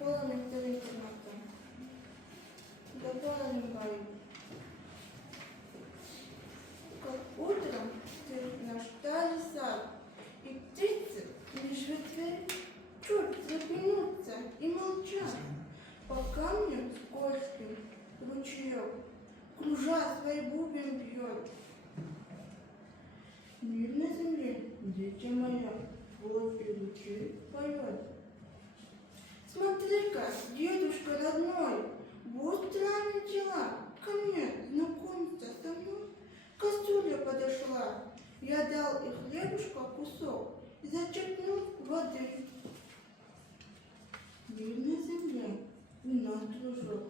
школа интерната. Давай, Анимбай. Как утром ты наш старый сад, и птицы лишь ветвей чуть запинутся и молчат, по камню скользким ручеек, кружа свой бубен бьет. Мир на земле, дитя моя, вот и лучи поет. Смотри-ка, дедушка родной, вот странные дела, ко мне знакомиться со мной. Кастрюля подошла, я дал и хлебушка кусок и зачерпнул воды. Мир на земле, у нас дружок,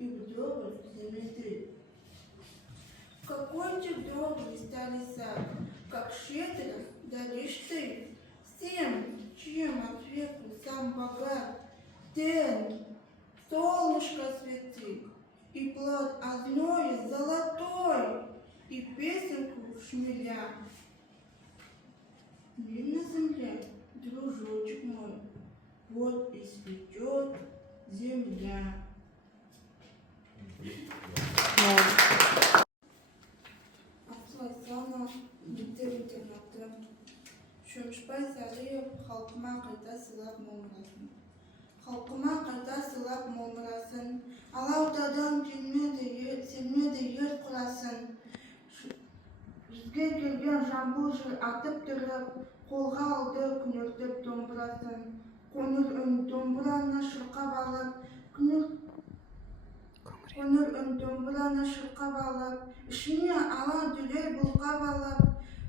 и вдоволь заметы. Какой ты добрый старый сад, как щедро даришь ты всем, чем отвеку сам богат. День, солнышко свети, и плод одной золотой, и песенку шмеля. Мир на земле, дружочек мой, вот и цветет земля. Аслайсана интернатта. Шөмшбай Сарыев халқыма қайта сыйлап момырасын. Халқыма қайта сыйлап момырасын. Алаутадан селмеді ер құрасын. Жүзге келген жамбыл жыр атып тұрып, қолға алды күнертіп домбырасын. Қоңыр үн домбыраны шырқап алып, Қоңыр үн домбыраны шырқап алып, ішіне ала дүлей бұлқап алып,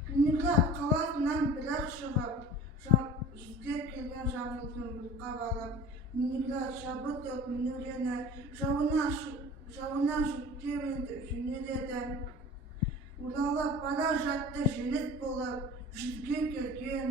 күніграп қаласынан бір-ақ шығып, жүзге келген жамбылдың бұлқап алып, күніграп шабытып мүнірені жауына жүктеп жөнеледі. Уралап бара жатты желіс болып, жүзге келген